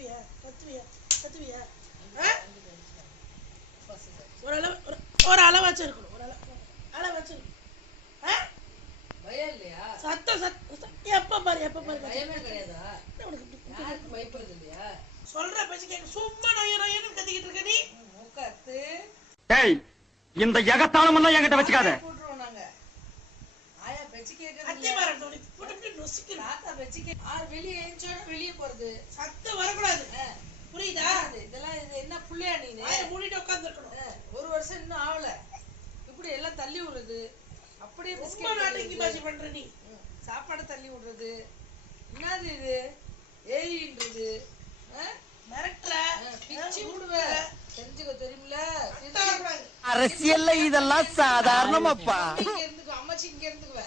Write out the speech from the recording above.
கத்துவியா கத்துவியா கத்துவியா? ஒரு அளவாச்சும் இருக்கணும். ஒரு அளவாச்சும் இருக்கணும். பயம் இல்லையா? சத்தம் எப்ப பாரு பயமே கிடையாதா? யாருக்கு பயப்படுறது இல்லையா? சொல்ற பேச்சு கேட்க சும்மா நொய்யன்னு கத்திக்கிட்டு இருக்க நீ. மூக்கத்து டேய், இந்த எகத்தாளம் எல்லாம் என்கிட்ட வச்சுக்காத. போட்டுருவோம் நாங்க. ஆயா பேச்சு கேட்கறது அத்தி மாறன் தோணி போட்டு நொசிக்கணும். தாத்தா பேச்சு வெளியே எழுந்தோட வெளியே போறது. சத்தம் வரக்கூடாது. புரியுதா? இதெல்லாம் இது என்ன புள்ளையா நீனு? மூடிட்டு உட்காந்துருக்கணும். ஒரு வருஷம் இன்னும் ஆகல. இப்படி எல்லாம் தள்ளி விடுறது. அப்படியே ரொம்ப நாளைக்கு பாசி பண்ற நீ. சாப்பாடு தள்ளி விடுறது. என்னது இது? ஏறின்றது. மிரட்டுற பிச்சு விடுவ. தெரிஞ்சுக்க தெரியுமில? அரசியல்ல இதெல்லாம் சாதாரணமாப்பா. இங்க இருந்துக்கு அம்மாச்சி இங்க இருந்துக்குவ.